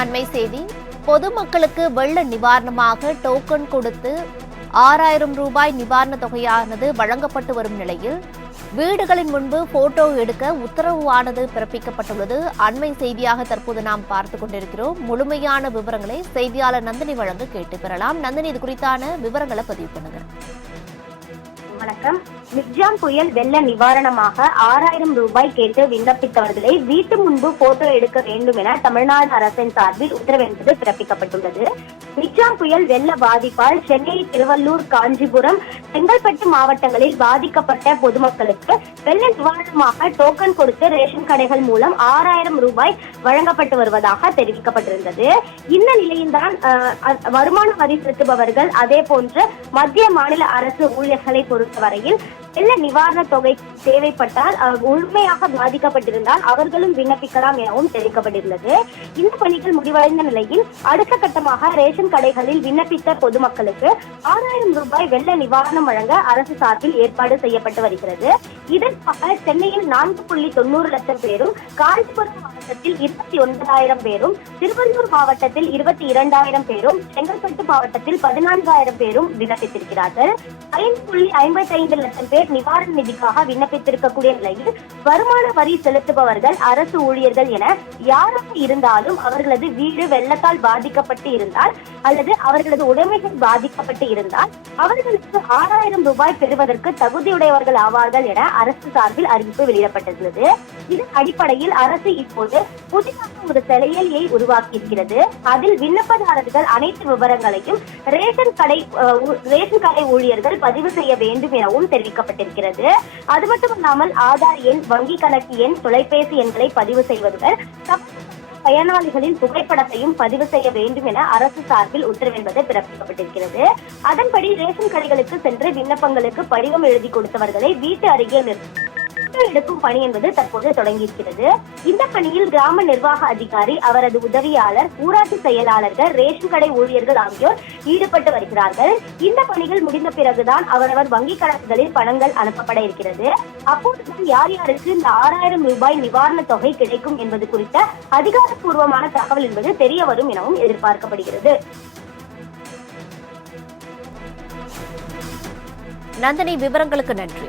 அண்மை செய்தி. பொதுமக்களுக்கு வெள்ள நிவாரணமாக டோக்கன் கொடுத்து 6000 ரூபாய் நிவாரணத் தொகையானது வழங்கப்பட்டு வரும் நிலையில் வீடுகளின் முன்பு போட்டோ எடுக்க உத்தரவானது பிறப்பிக்கப்பட்டுள்ளது. அண்மை செய்தியாக தற்போது நாம் பார்த்துக் கொண்டிருக்கிறோம். முழுமையான விவரங்களை செய்தியாளர் நந்தினி வழங்க கேட்டு பெறலாம். நந்தினி, இது குறித்தான விவரங்களை பதிவு பண்ணுங்க. வணக்கம். மிக்ஜாம் புயல் வெள்ள நிவாரணமாக 6000 ரூபாய் கேட்டு விண்ணப்பித்தவர்களை வீட்டு முன்பு போட்டோ எடுக்க வேண்டும் என தமிழ்நாடு அரசின் சார்பில் உத்தரவு பிறப்பிக்கப்பட்டுள்ளது. மிக்ஜாம் புயல் வெள்ள பாதிப்பால் சென்னை, திருவள்ளூர், காஞ்சிபுரம், செங்கல்பட்டு மாவட்டங்களில் பாதிக்கப்பட்ட பொதுமக்களுக்கு வெள்ள நிவாரணமாக டோக்கன் கொடுத்து ரேஷன் கடைகள் மூலம் 6000 ரூபாய் வழங்கப்பட்டு வருவதாக தெரிவிக்கப்பட்டிருந்தது. இந்த நிலையில்தான் வருமான வரி செலுத்துபவர்கள், அதே போன்று மத்திய மாநில அரசு ஊழியர்களை பொறுத்தவரையில் வெள்ள நிவாரண தொகை தேவைப்பட்டால் முழுமையாக பாதிக்கப்பட்டிருந்தால் அவர்களும் விண்ணப்பிக்கலாம் எனவும் தெரிவிக்கப்பட்டிருந்தது. இந்த பணிகள் முடிவடைந்த நிலையில் அடுத்த கட்டமாக ரேஷன் கடைகளில் விண்ணப்பித்த பொதுமக்களுக்கு 6000 ரூபாய் வெள்ள நிவாரணம் வழங்க அரசு சார்பில் ஏற்பாடு செய்யப்பட்டு வருகிறது. இதற்காக சென்னையில் 4.90 லட்சம் பேரும், காஞ்சிபுரம் மாவட்டத்தில் 29,000 பேரும், திருவள்ளூர் மாவட்டத்தில் 22,000 பேரும், செங்கல்பட்டு மாவட்டத்தில் 14,000 பேரும் விண்ணப்பித்திருக்கிறார்கள். 5.55 லட்சம் பேர் நிவாரண நிதிக்காக விண்ணப்பித்திருக்கக்கூடிய நிலையில் வருமான வரி செலுத்துபவர்கள், அரசு ஊழியர்கள் என யாராக இருந்தாலும் அவர்களது வீடு வெள்ளத்தால் பாதிக்கப்பட்டு இருந்தால் அல்லது அவர்களது உடைமைகள் பாதிக்கப்பட்டு இருந்தால் அவர்களுக்கு 6000 ரூபாய் பெறுவதற்கு தகுதியுடையவர்கள் ஆவார்கள் என அரசு சார்பில் அறிவிப்பு வெளியிடப்பட்டுள்ளது. இதன் அடிப்படையில் அரசு இப்போது புதிதாக ஒரு செயலியை உருவாக்கி இருக்கிறது. அதில் விண்ணப்பதாரர்கள் அனைத்து விவரங்களையும் ரேஷன் கடை ஊழியர்கள் பதிவு செய்ய வேண்டும் எனவும் தெரிவிக்கப்பட்டிருக்கிறது. அது மட்டுமல்லாமல் ஆதார் எண், வங்கி கணக்கு எண், தொலைபேசி எண்களை பதிவு செய்வதுடன் பயனாளிகளின் புகைப்படத்தையும் பதிவு செய்ய வேண்டும் என அரசு சார்பில் உத்தரவு பிறப்பிக்கப்பட்டிருக்கிறது. அதன்படி ரேஷன் கடைகளுக்கு சென்று விண்ணப்பங்களுக்கு படிவம் எழுதி கொடுத்தவர்களை வீட்டு அருகே எடுக்கும் பணி என்பது தற்போது தொடங்கியிருக்கிறது. இந்த பணியில் கிராம நிர்வாக அதிகாரி, அவரது உதவியாளர், ஊராட்சி செயலாளர்கள், ரேஷன் கடை ஊழியர்கள் ஆகியோர் ஈடுபட்டு வருகிறார்கள். இந்த பணிகள் முடிந்த பிறகுதான் அவரவர் வங்கி கணக்குகளில் பணங்கள் அனுப்பப்பட இருக்கிறது. அப்போதுதான் யார் யாருக்கு இந்த 6000 ரூபாய் நிவாரண தொகை கிடைக்கும் என்பது குறித்த அதிகாரப்பூர்வமான தகவல் என்பது தெரிய வரும் எனவும் எதிர்பார்க்கப்படுகிறது. நந்தினி, விவரங்களுக்கு நன்றி.